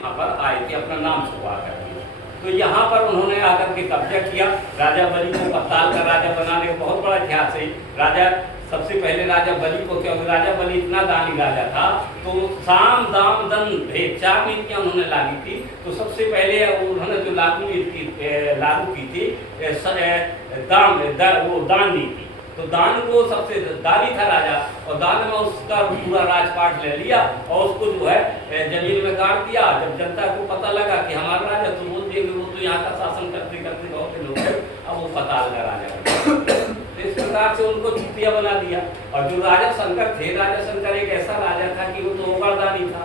यहाँ पर आए थे अपना नाम छुपा करके। तो यहाँ पर उन्होंने आकर के कब्जा किया। राजा बलि को पताल का राजा बनाने का बहुत बड़ा इतिहास है। राजा सबसे पहले राजा बलि को, क्योंकि राजा बलि इतना दानी राजा था, तो साम दाम दंड भेद 4 नीतियाँ उन्होंने लागू की। तो सबसे पहले उन्होंने जो लागू की थी वो दान नीति। तो दान को सबसे दानी था राजा, और दान में उसका पूरा राजपाट ले लिया और उसको जो है जमीन में गाड़ दिया। जब जनता को पता लगा कि हमारा राजा, तो बोल दिए वो तो यहाँ का शासन करते करते बहुत लोग हैं, अब वो पताल का राजा। तो इस प्रकार से उनको चुतिया बना दिया। और जो राजा शंकर थे, राजा शंकर एक ऐसा राजा था कि वो तो ओगरदानी था।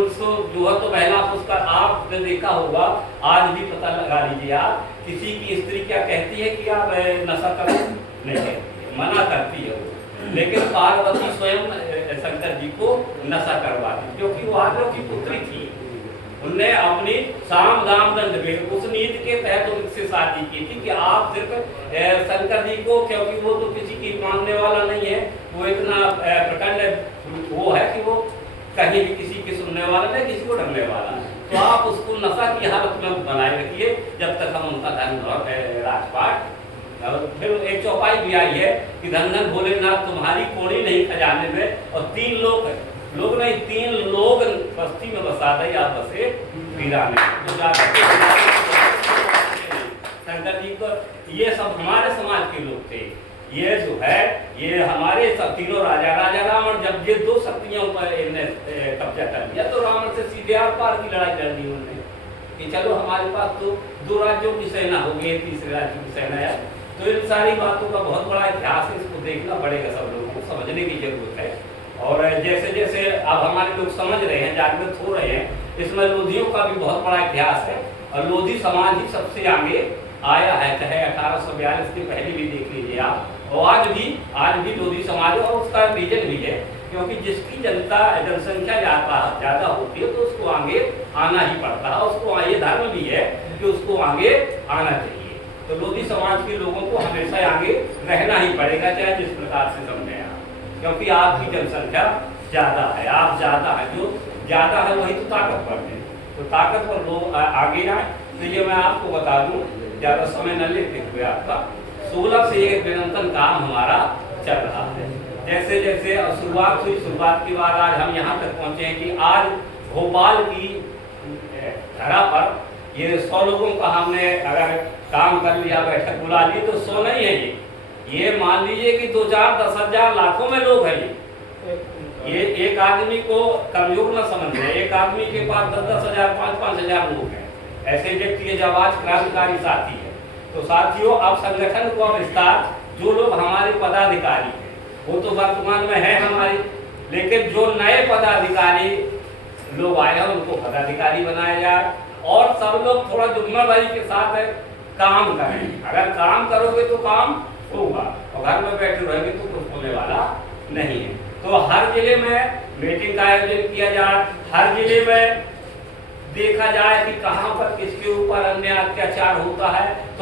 उसको जो है तो पहला उसका आपने देखा होगा, आज भी पता लगा लीजिए आप, किसी की स्त्री क्या कहती है कि आप नशा करो, नहीं कहती, मना करती है वो। लेकिन पार्वती स्वयं शंकर जी को नशा करवाती, क्योंकि वो आदर की पुत्री थी। उनने अपनी साम दाम दंड भेद उस नीति के तहत उनसे शादी की थी कि आप सिर्फ शंकर जी को, क्योंकि वो तो किसी की मानने वाला नहीं है, वो इतना प्रखंड वो है कि वो कहीं भी किसी की सुनने वाला नहीं, किसी को डरने वाला है। तो आप उसको नशा की हालत में बनाए रखिए जब तक हम उनका धन राजपाट। फिर एक चौपाई भी आई है कि धन धन भोलेनाथ तुम्हारी कोड़ी नहीं खजाने में, और 3 लोग नहीं 3 लोग बस्ती में बसा दे आप बसे वीराने। तो शंकर जी को ये सब हमारे समाज के लोग थे। ये जो है ये हमारे सब तीनों राजा रावण, जब ये 2 शक्तियों पर कब्जा कर लिया, तो रावण से सीधे आर पार की लड़ाई लड़ ली उन्होंने कि चलो हमारे पास तो 2 राज्यों की सेना हो गई, 3रे राज्य की सेना है। तो इन सारी बातों का बहुत बड़ा इतिहास है, इसको देखना पड़ेगा, सब लोगों को समझने की जरूरत है। और जैसे जैसे अब हमारे लोग समझ रहे हैं, जागृत हो रहे हैं, इसमें लोधियों का भी बहुत बड़ा इतिहास है। और लोधी समाज ही सबसे आगे आया है, चाहे 1842 के पहले भी देख लीजिए आप। और आज भी लोधी समाज, और उसका रीजन भी है क्योंकि जिसकी जनसंख्या ज़्यादा होती है तो उसको आगे आना ही पड़ता है। उसको ये धर्म भी है कि उसको आगे आना चाहिए। तो लोधी समाज के लोगों को हमेशा आगे रहना ही पड़ेगा, चाहे जिस प्रकार से समझें आप, क्योंकि आपकी जनसंख्या ज़्यादा है, आप ज़्यादा है, जो ज़्यादा है वही तो ताकतवर है। तो ताकतवर लोग आगे आए। तो ये मैं आपको बता दूं, ज़्यादा समय न लेते हुए, आपका 16 से एक निरंतर काम हमारा चल रहा है। जैसे जैसे शुरुआत हुई, शुरुआत के बाद आज हम यहाँ तक पहुँचे हैं कि आज भोपाल की धरा पर ये 100 लोगों का हमने अगर काम कर लिया, बैठक बुला ली, तो 100 नहीं है ये मान लीजिए कि 2, 4, 10 हजार लाखों में लोग हैं। ये एक आदमी को कमजोर न समझे, एक आदमी के पास 10-10 हजार 5-5 हजार लोग हैं। ऐसे व्यक्ति के जब आज क्रांतिकारी साथी है। तो साथियों, अब संगठन को विस्तार, जो लोग हमारे पदाधिकारी हैं वो तो वर्तमान में है हमारे, लेकिन जो नए पदाधिकारी लोग आए हैं उनको पदाधिकारी बनाया जाए, और सब लोग थोड़ा जिम्मेदारी के साथ काम करें। अगर काम करोगे तो काम होगा, और घर में बैठे रहेंगे तो कुछ होने वाला नहीं है। तो हर जिले में मीटिंग का आयोजन किया जाए, हर जिले में देखा जाए कि कहाँ पर किसके ऊपर अन्याय अत्याचार होता है। तो